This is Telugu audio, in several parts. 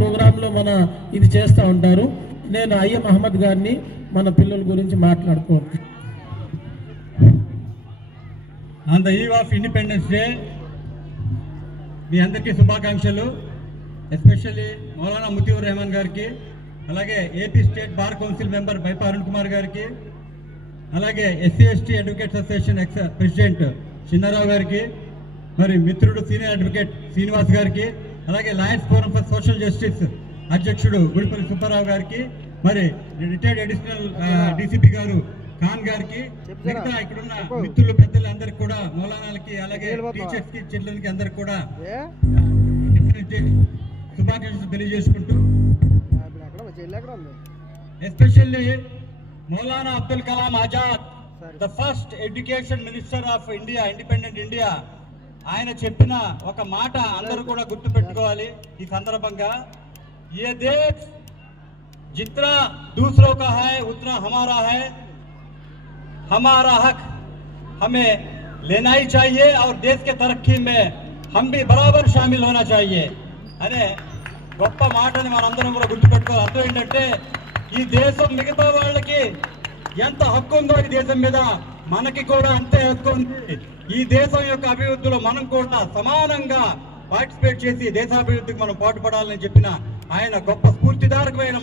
ప్రోగ్రాంలో మన ఇది చేస్తూ ఉంటారు. నేను అయ్యం అహ్మద్ గారిని మన పిల్లల గురించి మాట్లాడుకోవచ్చు on the eve of independence day మీ అందరికీ శుభాకాంక్షలు. ఎస్పెషల్లీ మౌలానా ముతీవర్ రెహమాన్ గారికి అలాగే AP state bar council member Baipa Arun Kumar గారికి అలాగే SC ST advocates association ex president Chinnarao గారికి మరి మిత్రుడు సీనియర్ అడ్వకేట్ శ్రీనివాస్ గారికి అలాగే lawyers forum for social justice అధ్యక్షుడు గుడిపల్లి సుబ్బారావు గారికి మరి రిటైర్డ్ అడిషనల్ డీసీపీ గారు ఖాన్ గారికి మిగతా ఇక్కడున్న మిత్రులు పెద్దలు అందరికి కూడా మౌలానాలకి అలాగే టీచర్స్కి చిల్డ్రన్కి అందరికి కూడా శుభాకాంక్షలు తెలియజేసుకుంటూ especially Maulana Abdul Kalam Azad the first education minister of India independent India ఆయన చెప్పిన ఒక మాట అందరూ కూడా గుర్తు పెట్టుకోవాలి ఈ సందర్భంగా ఏ దేశ్ जितना दूसरों का है उतना हमारा है हमारा हक हमें लेना ही चाहिए और देश के तरक्की में हम भी बराबर शामिल होना चाहिए అనే గొప్ప మాటని మనందరం కూడా గుర్తుపెట్టుకోవాలి అర్థం ఏంటంటే ఈ దేశం మిగతా వాళ్ళకి ఎంత హక్కు ఉందో ఈ దేశం మీద మనకి కూడా అంతే హక్కు ఉంది. ఈ దేశం యొక్క అభివృద్ధిలో మనం కూడా సమానంగా పార్టిసిపేట్ చేసి దేశాభివృద్ధికి మనం పాటుపడాలని చెప్పిన ఆయన గొప్ప స్ఫూర్తిదారకమైన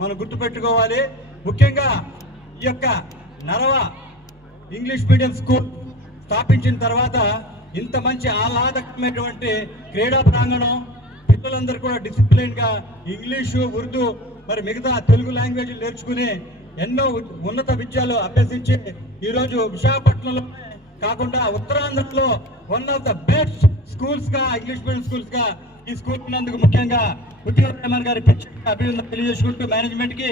మనం గుర్తుపెట్టుకోవాలి. ముఖ్యంగా ఈ యొక్క నరవ ఇంగ్లీష్ మీడియం స్కూల్ స్థాపించిన తర్వాత ఇంత మంచి ఆహ్లాదకరమైనటువంటి క్రీడా ప్రాంగణం పిల్లలందరూ కూడా డిసిప్లిన్గా ఇంగ్లీషు ఉర్దూ మరి మిగతా తెలుగు లాంగ్వేజ్ నేర్చుకుని ఎన్నో ఉన్నత విద్యలు అభ్యసించి ఈరోజు విశాఖపట్నంలో కాకుండా ఉత్తరాంధ్రలో వన్ ఆఫ్ ద బెస్ట్ స్కూల్స్గా ఇంగ్లీష్ మీడియం స్కూల్స్గా ఈ స్కూల్ ఉన్నందుకు ముఖ్యంగా ఉద్యోగ రెహమాన్ గారి ప్రత్యేక తెలియజేసుకుంటూ మేనేజ్మెంట్కి.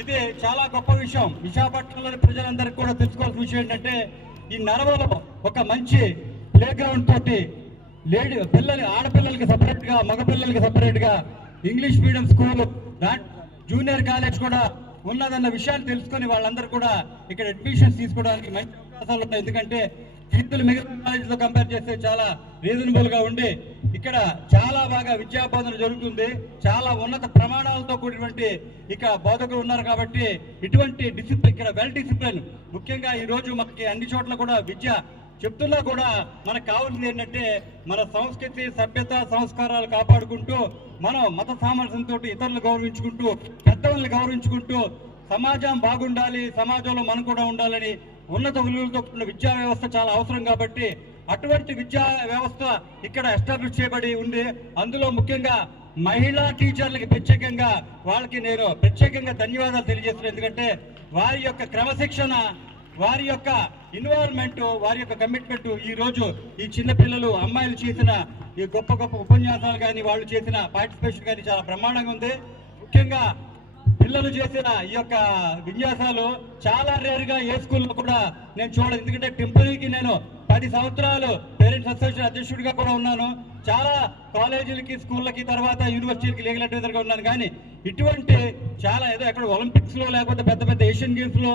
ఇది చాలా గొప్ప విషయం. విశాఖపట్నంలోని ప్రజలందరికీ కూడా తెలుసుకోవాల్సిన విషయం ఏంటంటే ఈ నరవలో ఒక మంచి ప్లే గ్రౌండ్ తోటి లేడీ పిల్లలు ఆడపిల్లలకి సపరేట్గా మగపిల్లలకి సపరేట్గా English medium school junior college కూడా ఉన్నదన్న విషయాన్ని తెలుసుకొని వాళ్ళందరూ కూడా ఇక్కడ అడ్మిషన్స్ తీసుకోవడానికి మంచి అవకాశాలు ఉన్నాయి. ఎందుకంటే ఫీజులు మిగతా కాలేజీతో కంపేర్ చేస్తే చాలా రీజనబుల్గా ఉండి ఇక్కడ చాలా బాగా విద్యాబోధన జరుగుతుంది. చాలా ఉన్నత ప్రమాణాలతో కూడినటువంటి ఇక బోధకులు ఉన్నారు కాబట్టి ఇటువంటి డిసిప్లిన్ ఇక్కడ వెల్ డిసిప్లిన్ ముఖ్యంగా ఈ రోజు మనకి అన్ని చోట్ల కూడా విద్య చెప్తున్నా కూడా మనకు కావాల్సింది ఏంటంటే మన సంస్కృతి సభ్యత సంస్కారాలు కాపాడుకుంటూ మనం మత సామర్థ్యంతో ఇతరులు గౌరవించుకుంటూ పెద్దవాళ్ళని గౌరవించుకుంటూ సమాజం బాగుండాలి సమాజంలో మనం కూడా ఉండాలని ఉన్నత విలువలతో కూడిన విద్యా వ్యవస్థ చాలా అవసరం కాబట్టి అటువంటి విద్యా వ్యవస్థ ఇక్కడ ఎస్టాబ్లిష్ చేయబడి ఉంది. అందులో ముఖ్యంగా మహిళా టీచర్లకి ప్రత్యేకంగా వాళ్ళకి నేను ప్రత్యేకంగా ధన్యవాదాలు తెలియజేస్తున్నాను. ఎందుకంటే వారి యొక్క క్రమశిక్షణ వారి యొక్క ఇన్వాల్వ్మెంట్ వారి యొక్క కమిట్మెంట్ ఈ రోజు ఈ చిన్నపిల్లలు అమ్మాయిలు చేసిన ఈ గొప్ప గొప్ప ఉపన్యాసాలు కానీ వాళ్ళు చేసిన పార్టిసిపేషన్ కానీ చాలా బ్రహ్మాండంగా ఉంది. ముఖ్యంగా పిల్లలు చేసిన ఈ యొక్క విన్యాసాలు చాలా రేర్గా ఏ స్కూల్లో కూడా నేను చూడలేదు. ఎందుకంటే టెంపుల్కి నేను పది సంవత్సరాలు పేరెంట్స్ అసోసియేషన్ అధ్యక్షుడిగా కూడా ఉన్నాను. చాలా కాలేజీలకి స్కూళ్ళకి తర్వాత యూనివర్సిటీలకి లీగల్ అడ్వైజర్గా ఉన్నాను. కానీ ఇటువంటి చాలా ఏదో ఎక్కడ ఒలింపిక్స్లో లేకపోతే పెద్ద పెద్ద ఏషియన్ గేమ్స్లో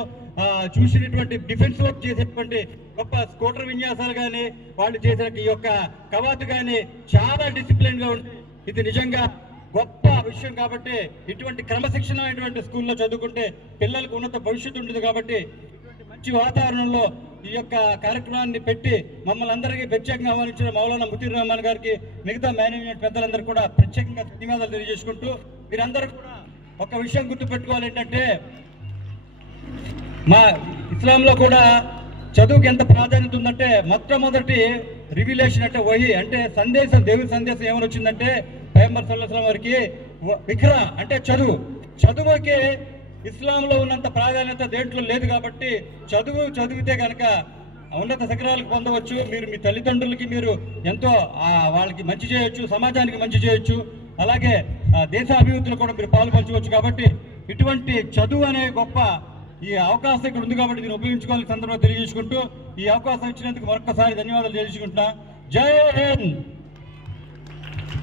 చూసినటువంటి డిఫెన్స్ వర్క్ చేసేటువంటి గొప్ప స్కూటర్ విన్యాసాలు కానీ వాళ్ళు చేసిన ఈ యొక్క కవాతు కానీ చాలా డిసిప్లిన్గా ఉంది ఇది నిజంగా గొప్ప విషయం కాబట్టి ఇటువంటి క్రమశిక్షణమైనటువంటి స్కూల్లో చదువుకుంటే పిల్లలకు ఉన్నత భవిష్యత్తు ఉంటుంది కాబట్టి ఇటువంటి మంచి వాతావరణంలో ఈ యొక్క కార్యక్రమాన్ని పెట్టి మమ్మల్ని అందరికీ ప్రత్యేకంగా ఆహ్వానించిన మౌలానా ముతీర్ రహమాన్ గారికి మిగతా మేనేజ్మెంట్ పెద్దలందరూ కూడా ప్రత్యేకంగా ధన్యవాదాలు తెలియజేసుకుంటూ మీరందరూ కూడా ఒక విషయం గుర్తుపెట్టుకోవాలి ఏంటంటే మా ఇస్లాంలో కూడా చదువుకి ఎంత ప్రాధాన్యత ఉందంటే మొట్టమొదటి రివిలేషన్ అంటే వహి అంటే సందేశం దేవుని సందేశం ఏమని వచ్చిందంటే పైంబర్ సల్లాహం వారికి విక్ర అంటే చదువు. చదువుకి ఇస్లాంలో ఉన్నంత ప్రాధాన్యత దేంట్లో లేదు కాబట్టి చదువు చదివితే కనుక ఉన్నత శిఖరాలకు పొందవచ్చు. మీరు మీ తల్లిదండ్రులకి మీరు ఎంతో వాళ్ళకి మంచి చేయొచ్చు సమాజానికి మంచి చేయొచ్చు. అలాగే దేశ అభివృద్ధిలో కూడా మీరు పాల్పంచవచ్చు కాబట్టి ఇటువంటి చదువు అనే గొప్ప ఈ అవకాశం ఇక్కడ ఉంది కాబట్టి దీన్ని ఉపయోగించుకోవాలని సందర్భంగా తెలియజేసుకుంటూ ఈ అవకాశం ఇచ్చినందుకు మరొకసారి ధన్యవాదాలు తెలియజేసుకుంటున్నా. జై హింద్!